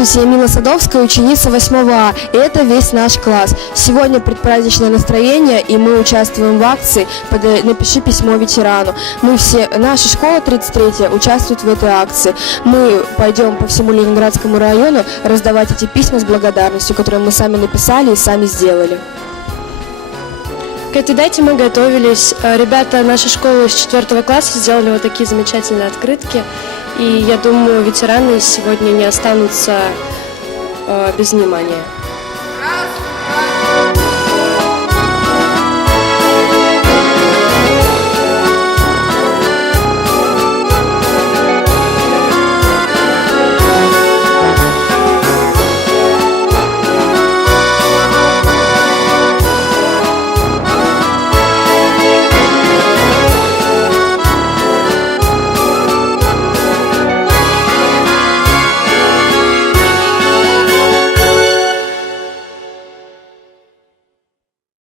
Здравствуйте, я Мила Садовская, ученица 8 А, и это весь наш класс. Сегодня предпраздничное настроение, и мы участвуем в акции «Напиши письмо ветерану». Мы все, наша школа 33-я участвует в этой акции. Мы пойдем по всему Ленинградскому району раздавать эти письма с благодарностью, которые мы сами написали и сами сделали. К этой дате мы готовились. Ребята нашей школы из 4 класса сделали вот такие замечательные открытки. И я думаю, ветераны сегодня не останутся без внимания.